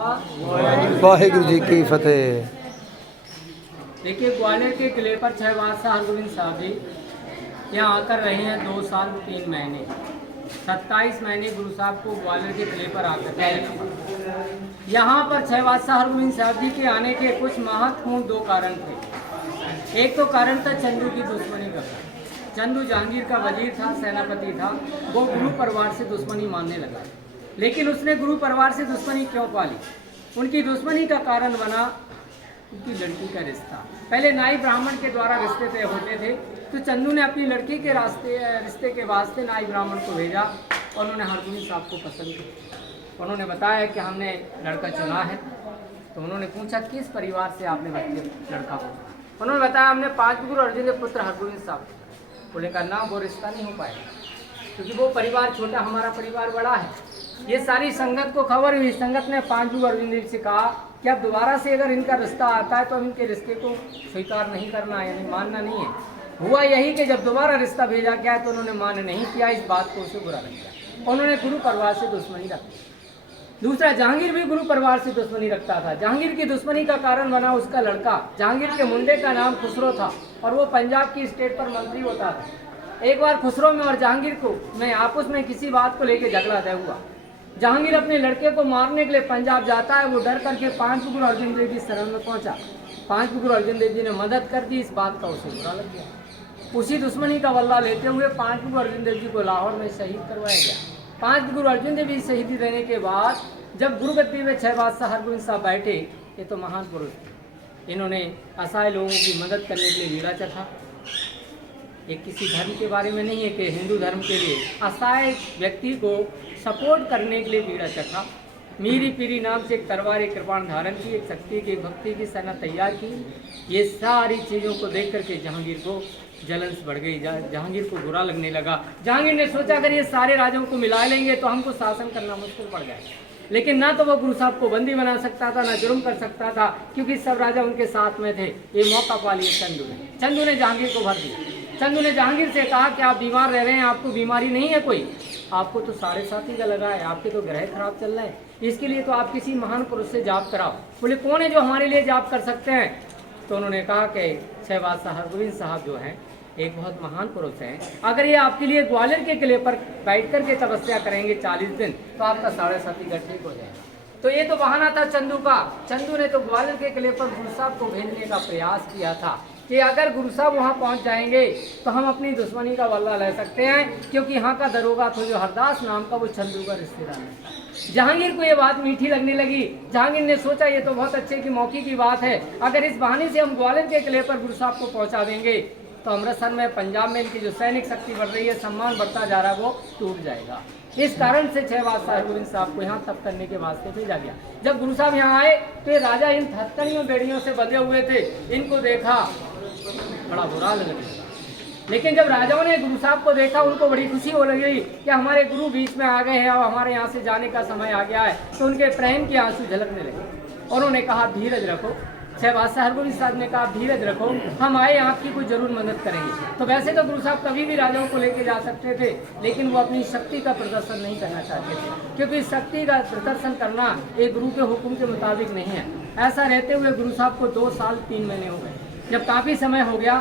वाहिगुरु जी की फतेह। देखिए, ग्वालियर के किले पर 6 बादशाह हरगोबिंद साहब जी यहाँ आकर रहे हैं 2 साल 3 महीने। 27 महीने गुरु साहब को ग्वालियर के किले पर आकर रहना पड़ा। यहाँ पर 6 बादशाह हरगोबिंद साहब जी के आने के कुछ महत्वपूर्ण 2 कारण थे। एक तो कारण था चंदू की दुश्मनी का। चंदू जहांगीर का वजीर था, सेनापति था। वो गुरु परिवार से दुश्मनी मानने लगा, लेकिन उसने गुरु परिवार से दुश्मनी क्यों पाली? उनकी दुश्मनी का कारण बना उनकी लड़की का रिश्ता। पहले नाई ब्राह्मण के द्वारा रिश्ते तय होते थे, तो चंदू ने अपनी लड़की के रिश्ते के वास्ते नाई ब्राह्मण को भेजा और उन्होंने हरगोबिंद साहब को पसंद किया। उन्होंने बताया कि हमने लड़का चुना है। तो उन्होंने पूछा किस परिवार से आपने लड़का को? उन्होंने बताया हमने 5 गुरु अर्जुन के पुत्र हरगोबिंद साहब। बोले का नाम वो रिश्ता नहीं हो पाएगा, क्योंकि वो परिवार छोटा, हमारा परिवार बड़ा है। ये सारी संगत को खबर हुई। संगत ने 5 गुरु अर्जुन देव से कहा कि अब दोबारा से अगर इनका रिश्ता आता है तो हम इनके रिश्ते को स्वीकार नहीं करना है, यानी मानना नहीं है। हुआ यही कि जब दोबारा रिश्ता भेजा गया तो उन्होंने मान नहीं किया। इस बात को उसे बुरा लग गया। उन्होंने गुरु परिवार से दुश्मनी रखी। दूसरा, जहांगीर भी गुरु परिवार से दुश्मनी रखता था। जहांगीर की दुश्मनी का कारण बना उसका लड़का। जहांगीर के मुंडे का नाम खुसरो था और वो पंजाब की स्टेट पर मंत्री होता था। एक बार खुसरो में और जहांगीर को में आपस में किसी बात को लेकर झगड़ा तय हुआ। जहांगीर अपने लड़के को मारने के लिए पंजाब जाता है। वो डर करके 5 गुरु अर्जुन देव जी शरण में पहुंचा। 5 गुरु अर्जुन देव जी ने मदद कर दी। इस बात का उसे बुरा लग गया। उसी दुश्मनी का बदला लेते हुए 5 गुरु अर्जुन देव जी को लाहौर में शहीद करवाया गया। 5 गुरु अर्जुन देव जी शहीदी देने के बाद जब गुरुगद्दी में 6 बादशाह हरगोबिंद साहब बैठे, ये तो महान पुरुष थे। इन्होंने असहाय लोगों की मदद करने के लिए वीड़ा चखा। ये किसी धर्म के बारे में नहीं है कि हिंदू धर्म के लिए असहाय व्यक्ति को सपोर्ट करने के लिए वीड़ा चखा। मीरी पीरी नाम से एक तलवार, एक कृपाण धारण की, एक शक्ति की, भक्ति की सेना तैयार की। ये सारी चीज़ों को देख करके जहांगीर को जलन बढ़ गई। जहांगीर को बुरा लगने लगा। जहांगीर ने सोचा अगर ये सारे राजाओं को मिला लेंगे तो हमको शासन करना मुश्किल पड़ जाएगा। लेकिन ना तो वो गुरु साहब को बंदी बना सकता था, ना जुर्म कर सकता था, क्योंकि सब राजा उनके साथ में थे। ये मौका पा लिया चंदू ने जहांगीर को भर दिया। चंदू ने जहांगीर से कहा कि आप बीमार रह रहे हैं, आपको बीमारी नहीं है कोई, आपको तो 7.5 का लगा है, आपके तो ग्रह खराब चल रहे हैं, इसके लिए तो आप किसी महान पुरुष से जाप कराओ। बोले कौन है जो हमारे लिए जाप कर सकते हैं? तो उन्होंने कहा कि 6 बादशाह हरगोबिंद साहब जो हैं एक बहुत महान पुरुष हैं। अगर ये आपके लिए ग्वालियर के किले पर बैठ कर के तपस्या करेंगे 40 दिन तो आपका 7.5 का ठीक हो जाएगा। तो ये तो बहाना था चंदू का। चंदू ने तो ग्वालियर के किले पर गुरु साहब को भेजने का प्रयास किया था कि अगर गुरु साहब वहाँ पहुँच जाएंगे तो हम अपनी दुश्मनी का बदला ले सकते हैं, क्योंकि यहाँ का दरोगा था जो हरदास नाम का, वो चंदू का रिश्तेदार है। जहांगीर को ये बात मीठी लगने लगी। जहांगीर ने सोचा ये तो बहुत अच्छे की मौके की बात है, अगर इस बहाने से हम ग्वालियर के किले पर गुरु साहब को पहुँचा देंगे तो अमृतसर में, पंजाब में इनकी जो सैनिक शक्ति बढ़ रही है, सम्मान बढ़ता जा रहा है, वो टूट जाएगा। इस कारण से 6 बादशाह हरगोबिंद साहब को यहाँ तप करने के वास्ते भेजा गया। जब गुरु साहब यहाँ आए तो ये राजा इन हथकड़ियों बेड़ियों से बंधे हुए थे। इनको देखा बड़ा बुरा लगा। लेकिन जब राजाओं ने गुरु साहब को देखा उनको बड़ी खुशी हो लगी कि हमारे गुरु बीच में आ गए हैं और हमारे यहाँ से जाने का समय आ गया है। तो उनके प्रेम के आंसू झलकने लगे। उन्होंने कहा धीरज रखो। 6 बादशाह हरगोबिंद साहब ने कहा धीरज रखो, हम आए आपकी कोई जरूर मदद करेंगे। तो वैसे तो गुरु साहब कभी भी राजाओं को लेके जा सकते थे, लेकिन वो अपनी शक्ति का प्रदर्शन नहीं करना चाहते थे, क्योंकि शक्ति का प्रदर्शन करना एक गुरु के हुक्म के मुताबिक नहीं है। ऐसा रहते हुए गुरु साहब को 2 साल 3 महीने हो गए। जब काफ़ी समय हो गया,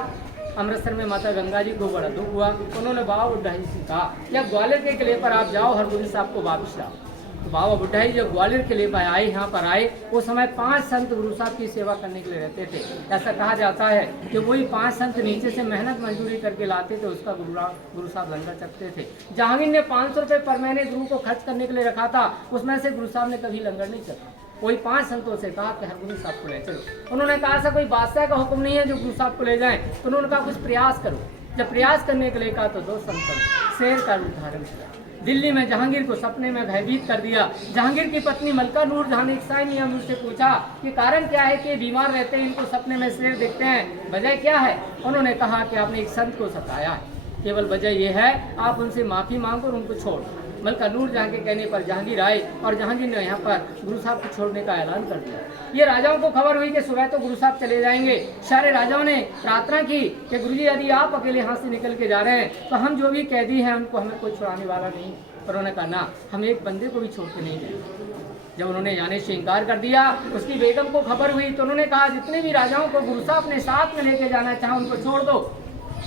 अमृतसर में माता गंगा जी को बड़ा दुख हुआ। उन्होंने बाबा बुड्ढा जी से कहा कि अब ग्वालियर के किले पर आप जाओ, हरगोबिंद साहब को वापस लाओ। तो बाबा बुड्ढा जी जब ग्वालियर के लिए आए, यहाँ पर आए, उस समय 5 संत गुरु साहब की सेवा करने के लिए रहते थे। ऐसा कहा जाता है कि वही 5 संत नीचे से मेहनत मजदूरी करके लाते थे, उसका गुरु साहब लंगर चखते थे। जहांगीर ने 500 रुपये पर महीने गुरु को खर्च करने के लिए रखा था, उसमें से गुरु साहब ने कभी लंगर नहीं चखा। कोई 5 संतों से कहा कि हरगोबिंद साहब को ले चलो। उन्होंने कहा ऐसा कोई बादशाह का हुक्म नहीं है जो गुरु साहब को ले जाएं। तो उन्होंने कहा कुछ प्रयास करो। जब प्रयास करने के लिए कहा तो 2 संतों शेर का रूप धारण किया। दिल्ली में जहांगीर को सपने में भयभीत कर दिया। जहांगीर की पत्नी मलका नूर जहां ने एक साइनी अमीर से पूछा कि कारण क्या है कि बीमार रहते हैं, इनको सपने में शेर देखते हैं, वजह क्या है? उन्होंने कहा कि आपने एक संत को सताया है, केवल वजह यह है आप उनसे माफ़ी मांगो और उनको छोड़। मलका नूर जहाँ के कहने पर जहांगीर आए और जहांगीर ने यहाँ पर गुरु साहब को छोड़ने का ऐलान कर दिया। ये राजाओं को खबर हुई कि सुबह तो गुरु साहब चले जाएंगे। सारे राजाओं ने प्रार्थना की कि गुरुजी यदि आप अकेले यहाँ से निकल के जा रहे हैं तो हम जो भी कैदी हैं उनको हमें कोई छुड़ाने वाला नहीं। उन्होंने कहा ना, हम एक बंदे को भी छोड़ के नहीं जाएंगे। जब उन्होंने जाने से इनकार कर दिया, उसकी बेगम को खबर हुई तो उन्होंने कहा जितने भी राजाओं को गुरु साहब अपने साथ में लेके जाना चाहे उनको छोड़ दो।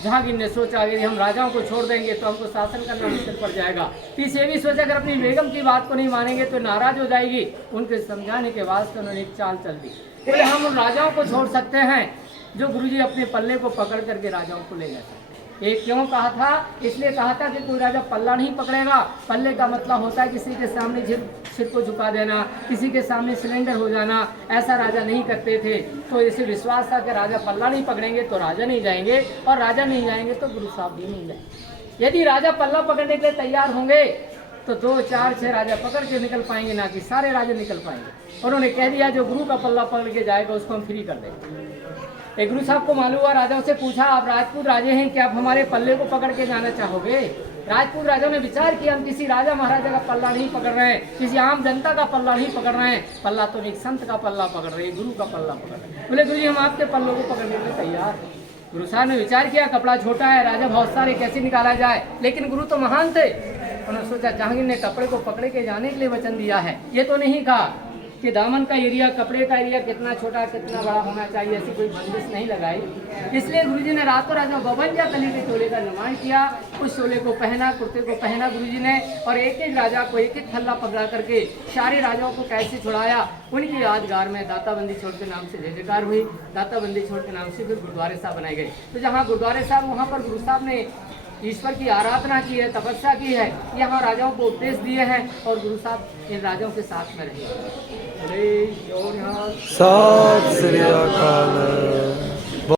जहांगीर ने सोचा अगर हम राजाओं को छोड़ देंगे तो हमको शासन करना मुश्किल पड़ जाएगा। तीस ये भी सोचा अगर अपनी बेगम की बात को नहीं मानेंगे तो नाराज हो जाएगी। उनके समझाने के वास्ते उन्होंने एक चाल चल दी, बोले हम उन राजाओं को छोड़ सकते हैं जो गुरुजी अपने पल्ले को पकड़ करके राजाओं को ले जाते हैं। एक क्यों कहा था? इसलिए कहा था कि कोई राजा पल्ला नहीं पकड़ेगा। पल्ले का मतलब होता है किसी के सामने सिर को झुका देना, किसी के सामने सिलेंडर हो जाना, ऐसा राजा नहीं करते थे। तो इसे विश्वास था कि राजा पल्ला नहीं पकड़ेंगे तो राजा नहीं जाएंगे, और राजा नहीं जाएंगे तो गुरु साहब भी नहीं जाएंगे। यदि राजा पल्ला पकड़ने के लिए तैयार होंगे तो 2, 4, 6 राजा पकड़ के निकल पाएंगे, ना कि सारे राजा निकल पाएंगे। उन्होंने कह दिया जो गुरु का पल्ला पकड़ के जाएगा उसको हम फ्री कर देंगे। एक गुरु साहब को मालूम हुआ, राजाओं से पूछा आप राजपूत राजे हैं, क्या आप हमारे पल्ले को पकड़ के जाना चाहोगे? राजपूत राजाओं ने विचार किया हम किसी राजा महाराजा का पल्ला नहीं पकड़ रहे हैं, किसी आम जनता का पल्ला नहीं पकड़ रहे हैं, पल्ला तो एक संत का पल्ला पकड़ रहे हैं, गुरु का पल्ला पकड़ रहे हैं। बोले गुरु जी हम आपके पल्लों को पकड़ने के लिए तैयार। गुरु साहब ने विचार किया कपड़ा छोटा है, राजा बहुत सारे, कैसे निकाला जाए? लेकिन गुरु तो महान थे, उन्होंने सोचा जहांगीर ने कपड़े को पकड़े के जाने के लिए वचन दिया है, ये तो नहीं कहा कि दामन का एरिया, कपड़े का एरिया कितना छोटा कितना बड़ा होना चाहिए, ऐसी कोई बंदिश नहीं लगाई। इसलिए गुरुजी ने रातों रात में 52 कली के चोले का निर्माण किया। उस चोले को पहना, कुर्ते को पहना गुरुजी ने, और एक एक राजा को एक एक थल्ला पकड़ा करके सारे राजाओं को कैसे छुड़ाया। उनकी यादगार में दाताबंदी छोड़ के नाम से जय जयकार हुई। दाताबंदी छोड़ के नाम से फिर गुरुद्वारे साहब बनाए गए। तो जहाँ गुरुद्वारे साहब, वहाँ पर गुरु साहब ने ईश्वर की आराधना की है, तपस्या की है, यहाँ राजाओं को उपदेश दिए हैं, और गुरु साहब इन राजाओं के साथ में रहे। सत श्री अकाल।